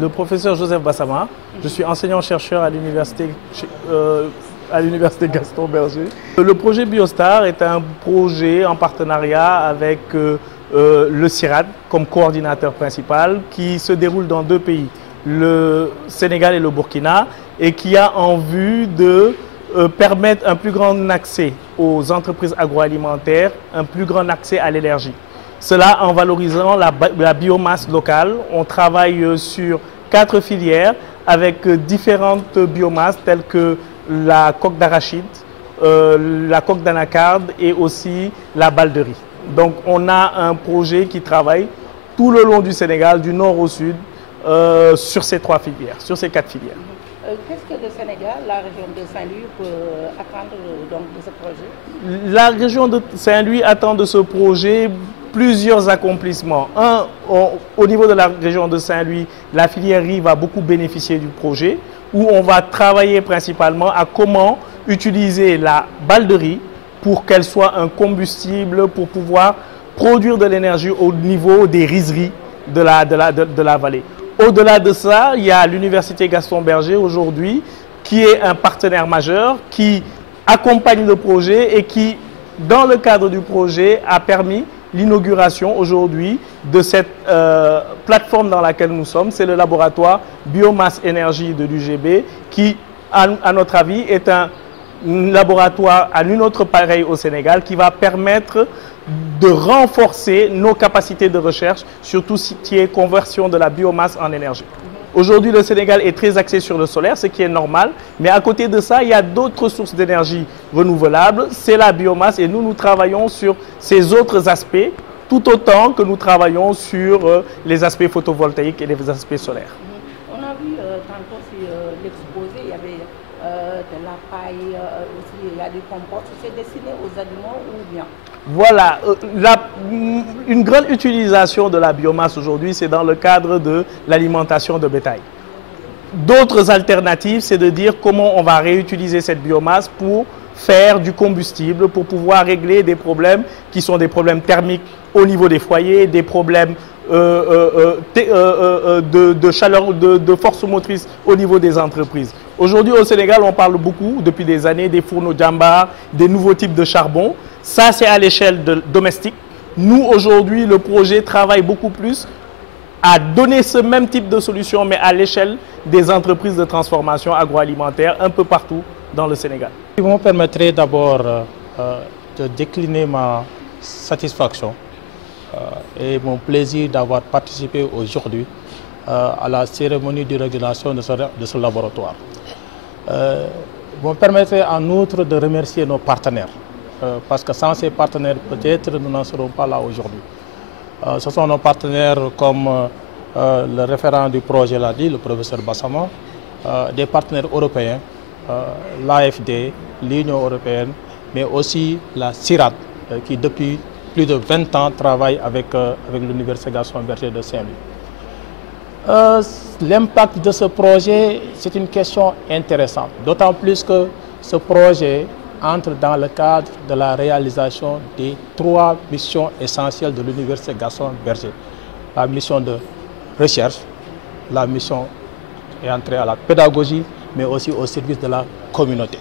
Le professeur Joseph Bassama, je suis enseignant-chercheur à l'université Gaston Berger. Le projet Biostar est un projet en partenariat avec le CIRAD comme coordinateur principal qui se déroule dans deux pays, le Sénégal et le Burkina, et qui a en vue de permettre un plus grand accès aux entreprises agroalimentaires, un plus grand accès à l'énergie. Cela en valorisant la biomasse locale. On travaille sur 4 filières avec différentes biomasses telles que la coque d'arachide, la coque d'anacarde et aussi la balle de riz. Donc on a un projet qui travaille tout le long du Sénégal, du nord au sud, sur ces 4 filières. Qu'est-ce que le Sénégal, la région de Saint-Louis, peut attendre donc, de ce projet? La région de Saint-Louis attend de ce projet plusieurs accomplissements. Un, au niveau de la région de Saint-Louis, la filière riz va beaucoup bénéficier du projet, où on va travailler principalement à comment utiliser la balle de riz pour qu'elle soit un combustible pour pouvoir produire de l'énergie au niveau des rizeries de la vallée. Au-delà de ça, il y a l'université Gaston Berger aujourd'hui qui est un partenaire majeur, qui accompagne le projet et qui, dans le cadre du projet, a permis l'inauguration aujourd'hui de cette plateforme dans laquelle nous sommes. C'est le laboratoire Biomasse Énergie de l'UGB qui, à notre avis, est un laboratoire à une autre pareille au Sénégal qui va permettre de renforcer nos capacités de recherche sur tout ce qui est conversion de la biomasse en énergie. Aujourd'hui, le Sénégal est très axé sur le solaire, ce qui est normal, mais à côté de ça, il y a d'autres sources d'énergie renouvelables, c'est la biomasse et nous travaillons sur ces autres aspects tout autant que nous travaillons sur les aspects photovoltaïques et les aspects solaires. On a vu tantôt sur l'exposé, il y avait de la paille, aussi il y a du compost. C'est destiné aux aliments ou bien? Voilà, une grande utilisation de la biomasse aujourd'hui, c'est dans le cadre de l'alimentation de bétail. D'autres alternatives, c'est de dire comment on va réutiliser cette biomasse pour faire du combustible, pour pouvoir régler des problèmes qui sont des problèmes thermiques au niveau des foyers, des problèmes de chaleur, de force motrice au niveau des entreprises. Aujourd'hui au Sénégal, on parle beaucoup depuis des années des fourneaux Jambar, des nouveaux types de charbon. Ça, c'est à l'échelle domestique. Nous, aujourd'hui, le projet travaille beaucoup plus à donner ce même type de solution, mais à l'échelle des entreprises de transformation agroalimentaire un peu partout dans le Sénégal. Vous me permettrez d'abord de décliner ma satisfaction et mon plaisir d'avoir participé aujourd'hui à la cérémonie d'inauguration de ce laboratoire. Vous me permettrez en outre de remercier nos partenaires, parce que sans ces partenaires, peut-être nous n'en serons pas là aujourd'hui. Ce sont nos partenaires comme le référent du projet l'a dit, le professeur Bassama, des partenaires européens, l'AFD, l'Union européenne, mais aussi la CIRAD, qui depuis plus de 20 ans travaille avec l'Université Gaston Berger de Saint-Louis. L'impact de ce projet, c'est une question intéressante, d'autant plus que ce projet entre dans le cadre de la réalisation des 3 missions essentielles de l'Université Gaston Berger. La mission de recherche, la mission est entrée à la pédagogie, mais aussi au service de la communauté.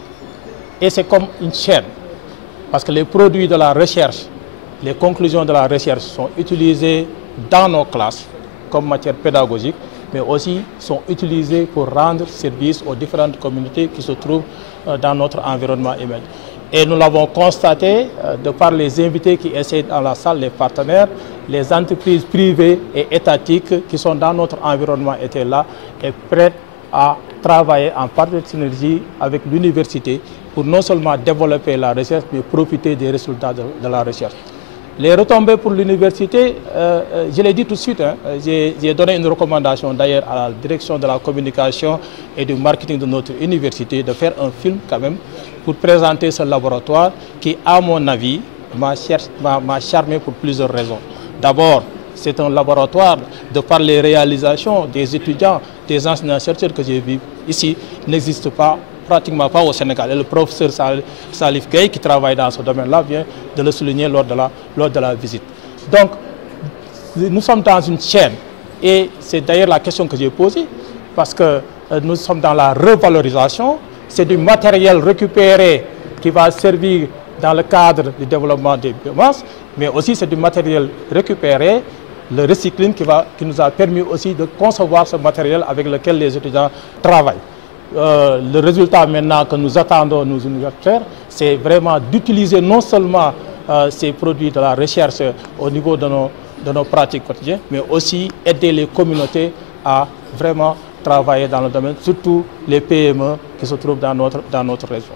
Et c'est comme une chaîne, parce que les produits de la recherche, les conclusions de la recherche sont utilisées dans nos classes comme matière pédagogique, mais aussi sont utilisés pour rendre service aux différentes communautés qui se trouvent dans notre environnement immédiat. Et nous l'avons constaté de par les invités qui essaient dans la salle, les partenaires, les entreprises privées et étatiques qui sont dans notre environnement étaient là et prêtes à travailler en parfaite synergie avec l'université pour non seulement développer la recherche, mais profiter des résultats de la recherche. Les retombées pour l'université, je l'ai dit tout de suite, hein, j'ai donné une recommandation d'ailleurs à la direction de la communication et du marketing de notre université de faire un film quand même pour présenter ce laboratoire qui, à mon avis, m'a charmé pour plusieurs raisons. D'abord, c'est un laboratoire de par les réalisations des étudiants, des enseignants-chercheurs que j'ai vus ici, n'existe pas pratiquement pas au Sénégal. Et le professeur Salif Gueye, qui travaille dans ce domaine-là, vient de le souligner lors de la visite. Donc, nous sommes dans une chaîne Et c'est d'ailleurs la question que j'ai posée, parce que nous sommes dans la revalorisation. C'est du matériel récupéré qui va servir dans le cadre du développement des biomasses, mais aussi c'est du matériel récupéré, le recycling qui nous a permis aussi de concevoir ce matériel avec lequel les étudiants travaillent. Le résultat maintenant que nous attendons, nos universitaires, c'est vraiment d'utiliser non seulement ces produits de la recherche au niveau de nos pratiques quotidiennes, mais aussi aider les communautés à vraiment travailler dans le domaine, surtout les PME qui se trouvent dans notre région.